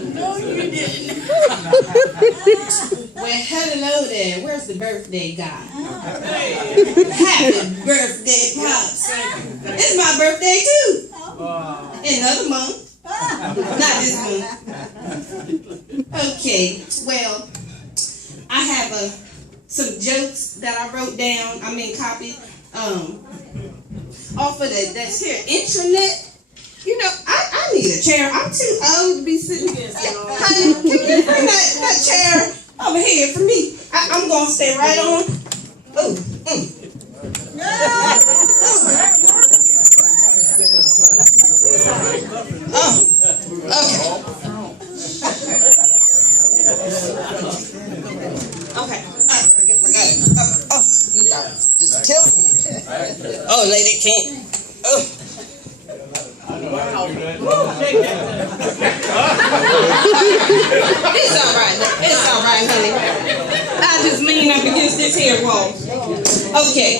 No, you didn't. Well, hello there. Where's the birthday guy? Happy birthday, Pops. It's my birthday, too. Another month. Not this month. Okay, well, I have some jokes that I wrote down. I mean, copied off of that's here, intranet. You know, I need a chair. I'm too old to be sitting here. Honey, can you bring that chair over here for me? I'm going to stay right on. Oh, okay. I guess I got it. Oh, you got it. Just kill me. Oh, lady, can't. Oh. It's all right. It's all right, honey. I just lean up against this here wall. Okay.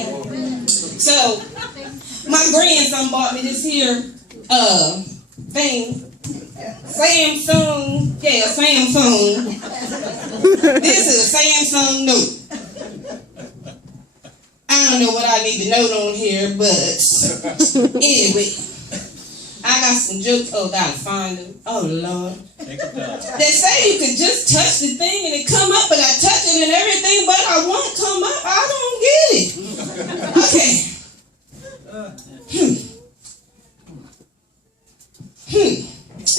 So, my grandson bought me this here thing. Samsung. Yeah, Samsung. This is a Samsung Note. I don't know what I need to note on here, but anyway. I got some jokes. Oh, gotta find them. Oh, Lord. They say you can just touch the thing and it come up, but I touch it and everything, but I won't come up. I don't get it. Okay.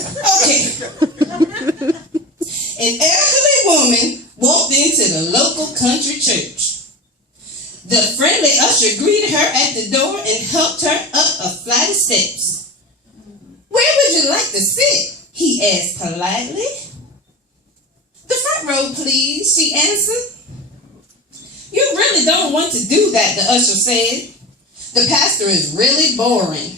Okay. An elderly woman walked into the local country church. The friendly usher greeted her at the door and helped her up a flight of steps. Where would you like to sit? He asked politely. The front row, please, she answered. You really don't want to do that, the usher said. The pastor is really boring.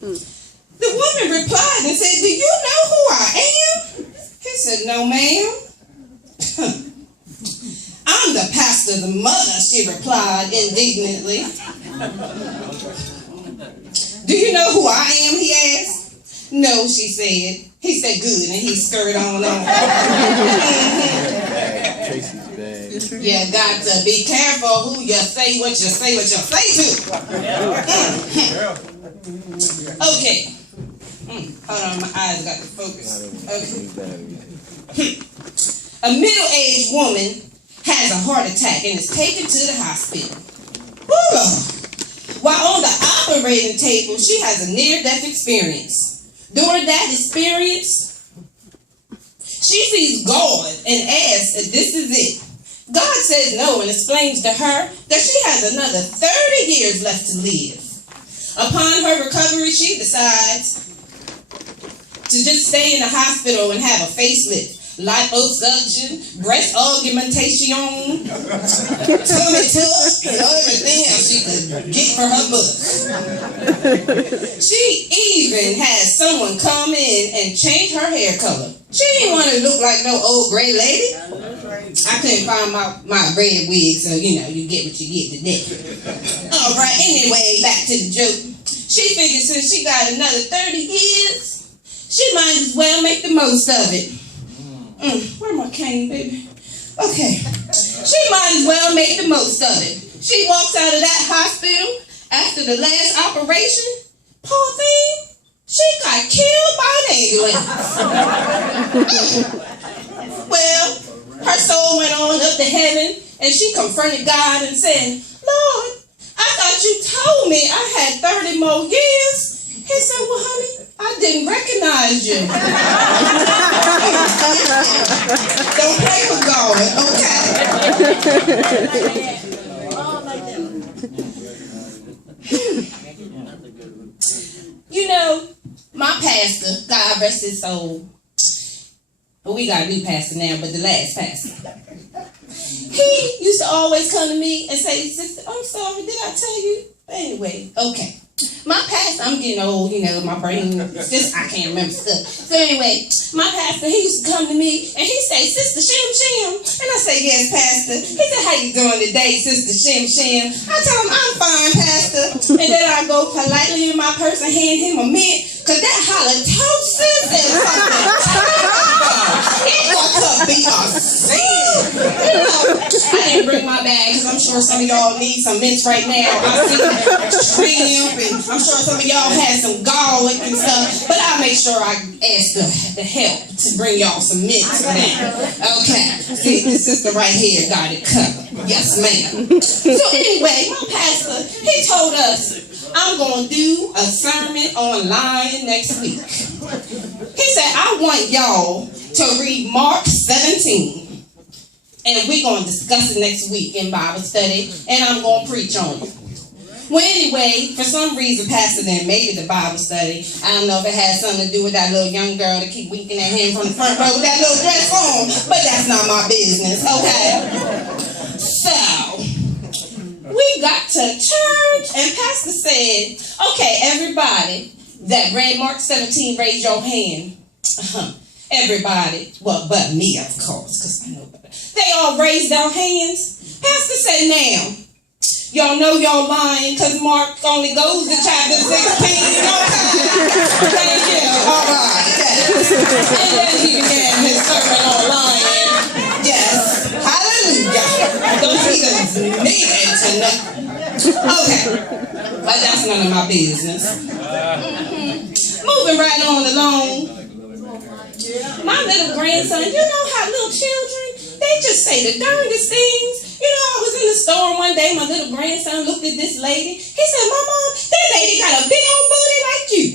The woman replied and said, do you know who I am? He said, no, ma'am. I'm the pastor, the mother, she replied indignantly. Do you know who I am, he asked. No, she said. He said, good, and he scurried on. You got to be careful who you say what you say to. Okay. Hold on, my eyes got to focus. Okay. A middle-aged woman has a heart attack and is taken to the hospital. While on the operating table, she has a near-death experience. During that experience, she sees God and asks if this is it. God says no and explains to her that she has another 30 years left to live. Upon her recovery, she decides to just stay in the hospital and have a facelift. Liposuction, breast augmentation, tummy tuck, and everything else she could get for her books. She even had someone come in and change her hair color. She didn't want to look like no old gray lady. I couldn't find my red wig, so you know, you get what you get today. All right, anyway, back to the joke. She figured since she got another 30 years, she might as well make the most of it. Where my cane, baby? Okay. She might as well make the most of it. She walks out of that hospital after the last operation. Poor thing, she got killed by an ambulance. Well, her soul went on up to heaven, and she confronted God and said, Lord, I thought you told me I had 30 more years. He said, well, honey, I didn't recognize you. Don't play with God, okay? You know, my pastor, God rest his soul. Well, we got a new pastor now, but the last pastor. He used to always come to me and say, sister, I'm sorry, did I tell you? Anyway, okay. My pastor, I'm getting old, you know, my brain, just, I can't remember stuff. So anyway, my pastor, he used to come to me and he say, Sister Shimm. And I say, yes, Pastor. He said, how you doing today, Sister Shimm? I tell him, I'm fine, Pastor. And then I go politely in my purse and hand him a mint, because that halitosis is something. bag because I'm sure some of y'all need some mints right now. I see shrimp, and I'm sure some of y'all had some garlic and stuff. But I'll make sure I ask the help to bring y'all some mints for that. Okay. See, this sister right here got it covered. Yes, ma'am. So anyway, my pastor, he told us, I'm going to do a sermon on lying next week. He said, I want y'all to read Mark 17. And we're going to discuss it next week in Bible study. And I'm going to preach on it. Well, anyway, for some reason, Pastor then made it to Bible study. I don't know if it had something to do with that little young girl that keep winking at him from the front row with that little dress on. But that's not my business, okay? So, we got to church, and Pastor said, okay, everybody that read Mark 17, raise your hand. Everybody, well, but me, of course, because I know better. They all raised their hands. Pastor said, now, y'all know y'all lying because Mark only goes to chapter 16. Okay. Thank you. All right. Yes. And then he began his sermon on lying. Yes. Hallelujah. Those heathens needed to know. Okay. But that's none of my business. Moving right on along. My little grandson, you know how little children, they just say the darndest things. You know, I was in the store one day, my little grandson looked at this lady. He said, Mom, that lady got a big old booty like you.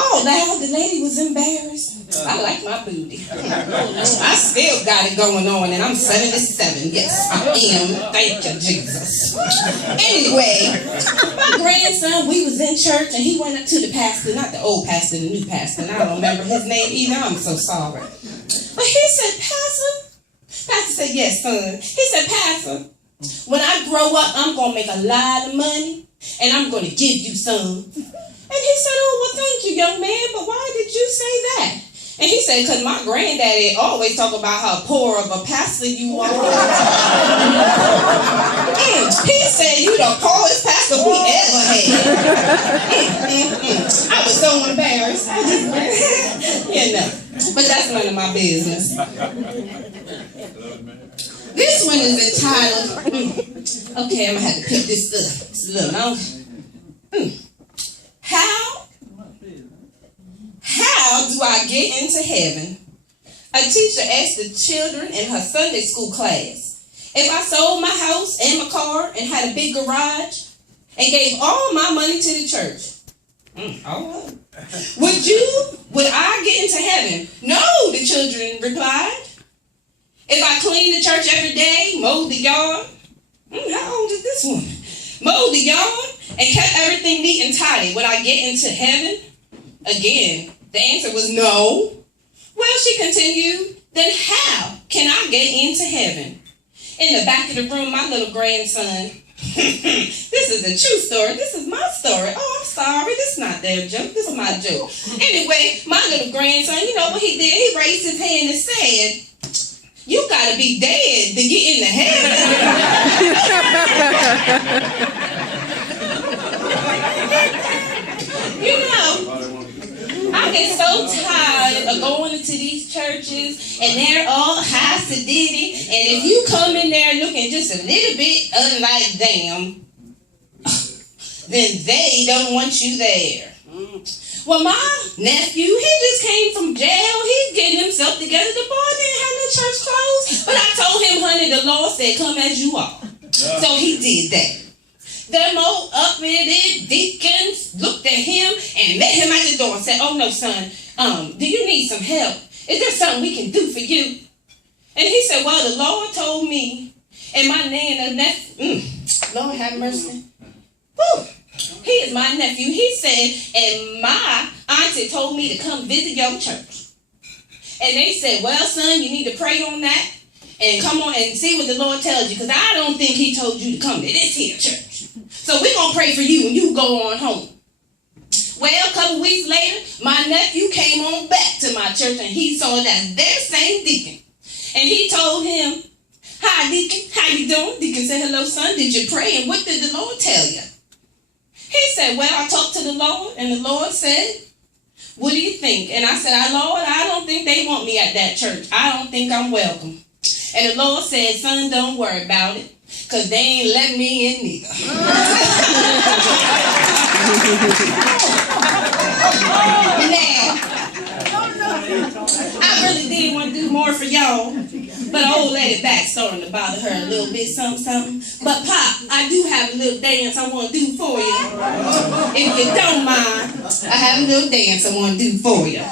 Oh, now the lady was embarrassed. I like my booty. I still got it going on, and I'm 77. Yes, I am. Thank you, Jesus. Anyway, my grandson, we was in church, and he went up to the pastor, not the old pastor, the new pastor, and I don't remember his name either. I'm so sorry. But he said, Pastor said, yes, son. He said, Pastor, when I grow up, I'm going to make a lot of money, and I'm going to give you some. And he said, oh, well, thank you, young man, but why did you say that? And he said, because my granddaddy always talk about how poor of a pastor you are. He said, you the poorest pastor we ever had. I was so embarrassed. You know, but that's none of my business. This one is entitled, okay, I'm going to have to pick this up. It's a little long. How do I get into heaven? A teacher asked the children in her Sunday school class, if I sold my house and my car and had a big garage and gave all my money to the church, all right. Would I get into heaven? No, the children replied. If I cleaned the church every day, mowed the yard, how old is this woman? Mowed the yard and kept everything neat and tidy, would I get into heaven? Again, the answer was no. Well, she continued, then how can I get into heaven? In the back of the room, my little grandson, this is a true story. This is my story. Oh, I'm sorry. This is not their joke. This is my joke. Anyway, my little grandson, you know what he did? He raised his hand and said, you got to be dead to get into heaven. You know, I get so tired of going into these churches and they're all high-sidity, and if you come in there looking just a little bit unlike them, then they don't want you there. Well, my nephew, he just came from jail. He's getting himself together. The boy didn't have no church clothes. But I told him, honey, the Lord said, come as you are. So he did that. Them old uppity deacons looked at him and met him at the door and said, oh, no, son, do you need some help? Is there something we can do for you? And he said, well, the Lord told me, and my nephew, Lord have mercy. Whew. He is my nephew. He said, and my auntie told me to come visit your church. And they said, well, son, you need to pray on that and come on and see what the Lord tells you, because I don't think he told you to come to this here church. So we're going to pray for you and you go on home. Well, a couple weeks later, my nephew came on back to my church and he saw that their same deacon. And he told him, hi, deacon, how you doing? Deacon said, hello, son, did you pray? And what did the Lord tell you? He said, well, I talked to the Lord, and the Lord said, what do you think? And I said, Lord, I don't think they want me at that church. I don't think I'm welcome. And the Lord said, son, don't worry about it. Cause they ain't let me in neither. Now, I really did want to do more for y'all, but an old lady back starting to bother her a little bit, something. But Pop, I do have a little dance I want to do for you. If you don't mind, I have a little dance I want to do for you.